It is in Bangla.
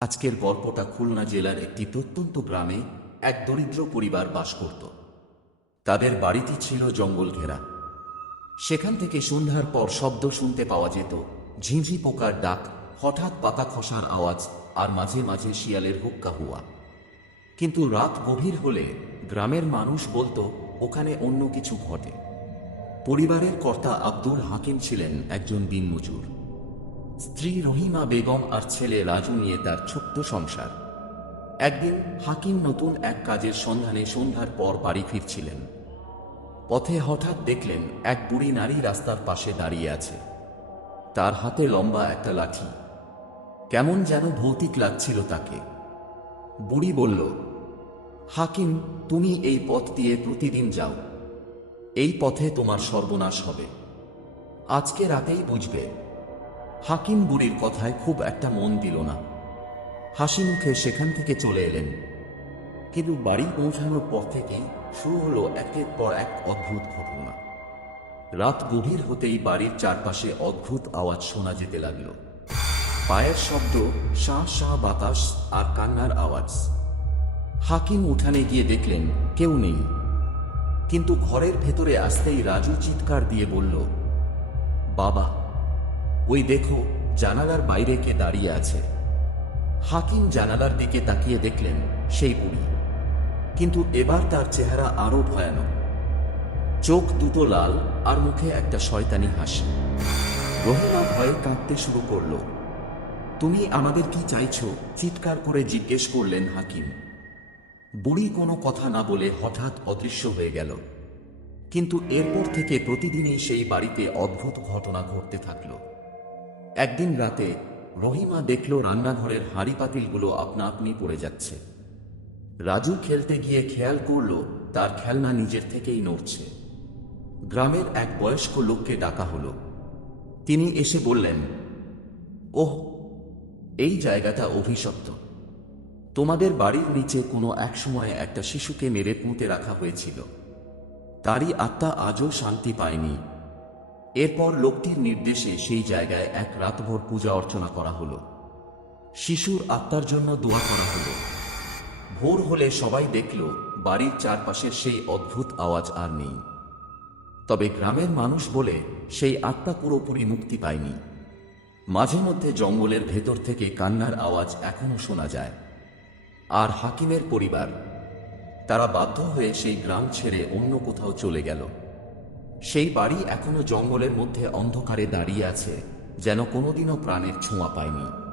আজকের গল্পটা খুলনা জেলার একটি প্রত্যন্ত গ্রামে এক দরিদ্র পরিবার বাস করত। তাদের বাড়িটি ছিল জঙ্গল ঘেরা। সেখান থেকে সন্ধ্যার পর শব্দ শুনতে পাওয়া যেত, ঝিঁঝি পোকার ডাক, হঠাৎ পাতা খসার আওয়াজ আর মাঝে মাঝে শিয়ালের হুক্কা হুয়া। কিন্তু রাত গভীর হলে গ্রামের মানুষ বলতো, ওখানে অন্য কিছু ঘটে। পরিবারের কর্তা আব্দুল হাকিম ছিলেন একজন দিনমজুর। স্ত্রী রহিমা বেগম আর ছেলে রাজু নিয়ে তার ছোট্ট সংসার। একদিন হাকিম নতুন এক কাজের সন্ধানে সন্ধ্যার পর বাড়ি ফিরছিলেন। পথে হঠাৎ দেখলেন এক বুড়ি নারী রাস্তার পাশে দাঁড়িয়ে আছে। তার হাতে লম্বা একটা লাঠি। কেমন যেন ভৌতিক লাগছিল তাকে। বুড়ি বলল, হাকিম, তুমি এই পথ দিয়ে প্রতিদিন যাও। এই পথে তোমার সর্বনাশ হবে। আজকে রাতেই বুঝবে। হাকিম বুড়ির কথায় খুব একটা মন দিল না। হাসি মুখে সেখান থেকে চলে এলেন। কিন্তু বাড়ি পৌঁছানোর পর থেকেই শুরু হলো একের পর এক অদ্ভুত ঘটনা। রাত গভীর হতেই বাড়ির চারপাশে অদ্ভুত আওয়াজ শোনা যেতে লাগল। পায়ের শব্দ, শাঁ শাঁ বাতাস আর কান্নার আওয়াজ। হাকিম উঠানে গিয়ে দেখলেন, কেউ নেই। কিন্তু ঘরের ভেতরে আসতেই রাজু চিৎকার দিয়ে বলল, বাবা ওই দেখো, জানালার বাইরে কে দাঁড়িয়ে আছে। হাকিম জানালার দিকে তাকিয়ে দেখলেন সেই বুড়ি। কিন্তু এবার তার চেহারা আরও ভয়ানক। চোখ দুটো লাল আর মুখে একটা শয়তানি হাসি। রহিমা ভয়ে কাঁদতে শুরু করল। তুমি আমাদের কি চাইছ? চিৎকার করে জিজ্ঞেস করলেন হাকিম। বুড়ি কোনো কথা না বলে হঠাৎ অদৃশ্য হয়ে গেল। কিন্তু এরপর থেকে প্রতিদিনই সেই বাড়িতে অদ্ভুত ঘটনা ঘটতে থাকল। একদিন রাতে রহিমা দেখল রান্নাঘরের হাঁড়ি পাতিলগুলো আপনা আপনি পড়ে যাচ্ছে। রাজু খেলতে গিয়ে খেয়াল করল তার খেলনা নিজের থেকেই নড়ছে। গ্রামের এক বয়স্ক লোককে ডাকা হলো। তিনি এসে বললেন, ওহ, এই জায়গাটা অভিশপ্ত। তোমাদের বাড়ির নিচে কোনো এক সময়ে একটা শিশুকে মেরে পুঁতে রাখা হয়েছিল। তারই আত্মা আজও শান্তি পায়নি। এরপর লোকটির নির্দেশে সেই জায়গায় এক রাতভর পূজা অর্চনা করা হলো। শিশুর আত্মার জন্য দোয়া করা হলো। ভোর হলে সবাই দেখল, বাড়ির চারপাশের সেই অদ্ভুত আওয়াজ আর নেই। তবে গ্রামের মানুষ বলে সেই আত্মা পুরোপুরি মুক্তি পায়নি। মাঝে মধ্যে জঙ্গলের ভেতর থেকে কান্নার আওয়াজ এখনও শোনা যায়। আর হাকিমের পরিবার, তারা বাধ্য হয়ে সেই গ্রাম ছেড়ে অন্য কোথাও চলে গেল। সেই বাড়ি এখনও জঙ্গলের মধ্যে অন্ধকারে দাঁড়িয়ে আছে যেন কোনোদিনও প্রাণের ছোঁয়া পায়নি।